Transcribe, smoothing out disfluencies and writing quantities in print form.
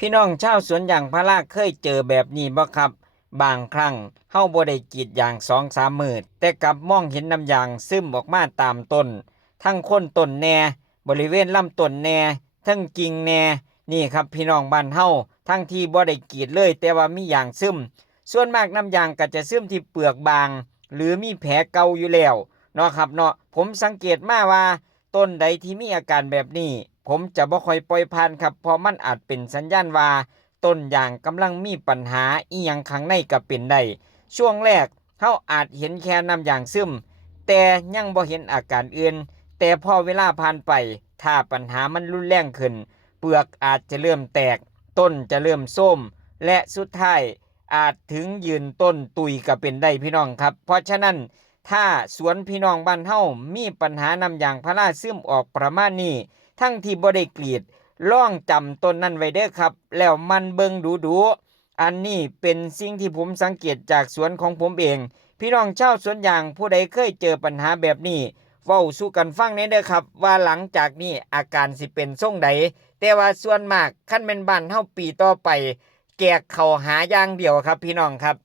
พี่น้องชาวสวนยางพาราเคยเจอแบบนี้บ่ครับบางครั้งเฮาบ่ได้กรีดยาง2-3 มื้อแต่กลับมองเห็นน้ำยางซึมออกมาตามต้นทั้งโคนต้นแหน่บริเวณลำต้นแหน่ทั้งกิ่งแหน่นี่ครับพี่น้องบ้านเฮาทั้งที่บ่ได้กรีดเลยแต่ว่ามียางซึมส่วนมากน้ำยางก็จะซึมที่เปลือกบางหรือมีแผลเก่าอยู่แล้วเนาะครับเนาะผมสังเกตมาว่าต้นใดที่มีอาการแบบนี้ผมจะบ่ค่อยปล่อยผ่านครับเพราะมันอาจเป็นสัญญาณว่าต้นยางกำลังมีปัญหาอีหยังข้างในก็เป็นได้ช่วงแรกเฮาอาจเห็นแค่น้ำยางซึมแต่ยังบ่เห็นอาการอื่นแต่พอเวลาผ่านไปถ้าปัญหามันรุนแรงขึ้นเปลือกอาจจะเริ่มแตกต้นจะเริ่มส้มและสุดท้ายอาจถึงยืนต้นตุยก็เป็นได้พี่น้องครับเพราะฉะนั้นถ้าสวนพี่น้องบ้านเฮามีปัญหาน้ำยางพาราซึมออกประมาณนี้ทั้งที่บ่ได้กรีดล่องจำต้นนั้นไว้เด้อครับแล้วมันเบิ่งดูอันนี้เป็นสิ่งที่ผมสังเกตจากสวนของผมเองพี่น้องชาวสวนยางผู้ใดเคยเจอปัญหาแบบนี้เว้าสู่กันฟังแน่เด้อครับว่าหลังจากนี้อาการสิเป็นทรงใดแต่ว่าส่วนมากคันแม่นบ้านเฮาปีต่อไปแกกเข้าหาอย่างเดียวครับพี่น้องครับ